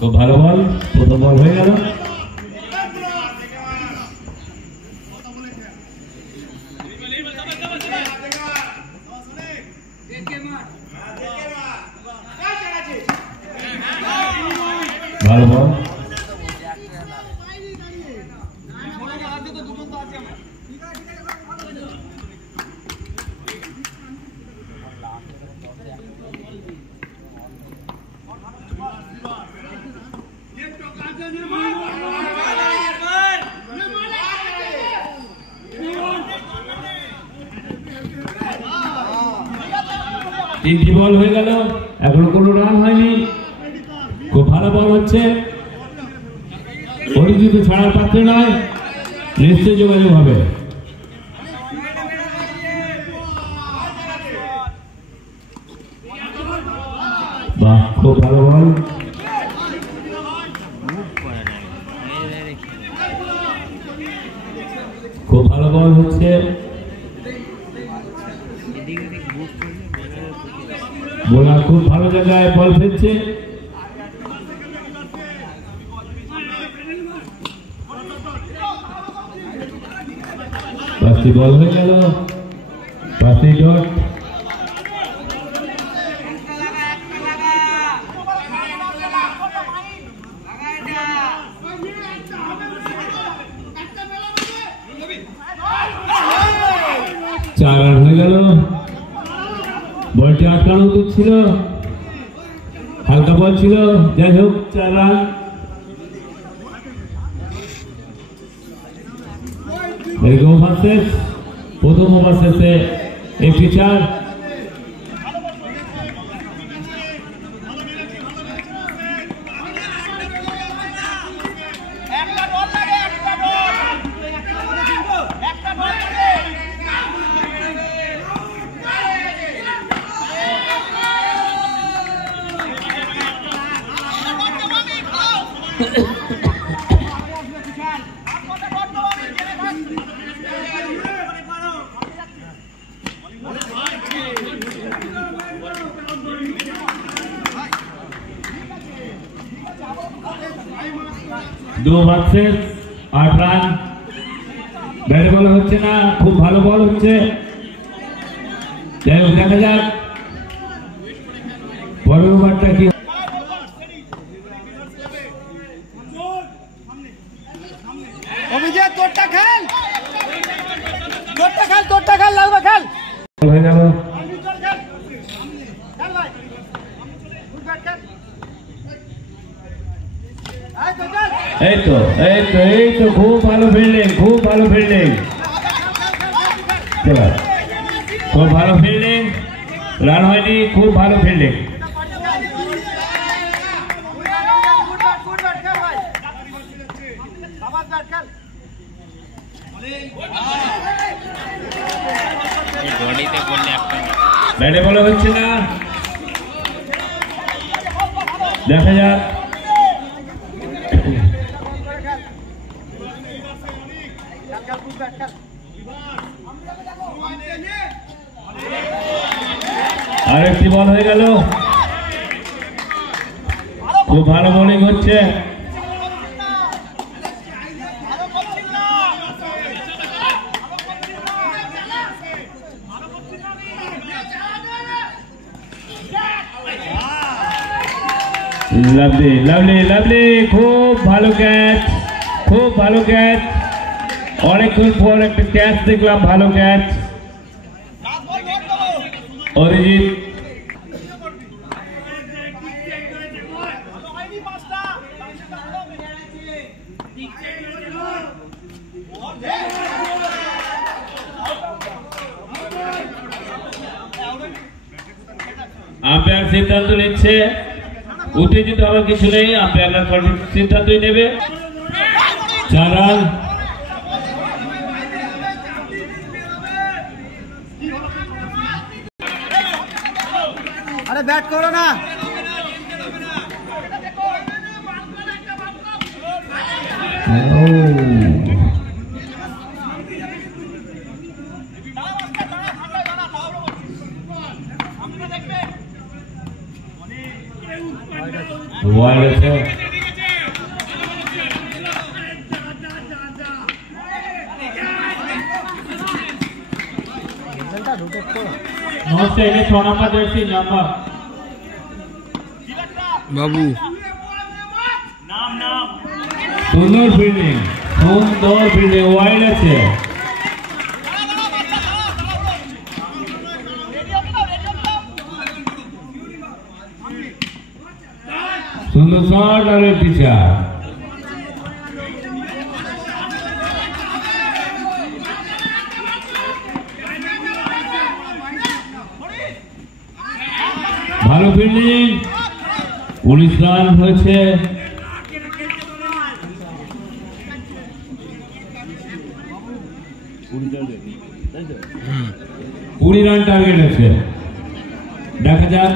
খুব ভালো বল, প্রথম বল হয়ে গেল। ভালো বল, তিনটি বল হয়ে গেল, এখনো কোনো রান হয়নি। খুব ভালো বল হচ্ছে, অরিজিৎ ছাড়ার পাত্রে নয়, নিশ্চয় যোগাযোগ হবে। বাহ, খুব ভালো বল, খুব ভালো বল হচ্ছে। বোলার খুব ভালো জায়গায় বল ফেলছে। পাঁচটি বল হয়ে গেল, 5 ডট। চার রান হয়ে গেল। বলটি আটকানো উচিত ছিল, হালকা বল ছিল, যাই হোক 4 রান। ওভার শেষ, প্রথম ওভার শেষে একটি 4। দু ওভার শেষ, 8 রান। ব্যাট বল হচ্ছে না, খুব ভালো বল হচ্ছে। যাই হোক, দেখা যাক পরের ওভারটা কি। অভিজিৎ তোরটা খেল, তোরটা খেল, তোরটা খেল, লাগবে খেল। হয়ে গেল। এই তো খুব ভালো ফিল্ডিং, খুব ভালো ফিল্ডিং, খুব ভালো ফিল্ডিং। রান হয়নি, খুব ভালো ফিল্ডিং। ব্যাটে বলা হচ্ছে না, দেখা যাক। আরেকটি বল হয়ে গেল, খুব ভালো বোলিং হচ্ছে। লাভলি লাভলি লাভলি, খুব ভালো ক্যাচ, খুব ভালো ক্যাচ। অনেকক্ষণ পর একটা ক্যাচ দেখলাম, ভালো ক্যাচ অরিজিৎ। আম্পায়ার সিদ্ধান্ত নিচ্ছে, উত্তেজিত হওয়ার কিছু নেই, আম্পায়াররা সঠিক সিদ্ধান্তই নেবে। 4 রান। আরে ব্যাট করো না। Wide সমস্যা এনে 6 নম্বর জার্সি নাম্বার বাবু সুন্দর ফিল্ডিং ওয়াইড আছে সুন্দর শট আর পিচার ভালো ফিল্ডিং 19 রান হয়েছে। 20 রান টার্গেট আছে, দেখা যাক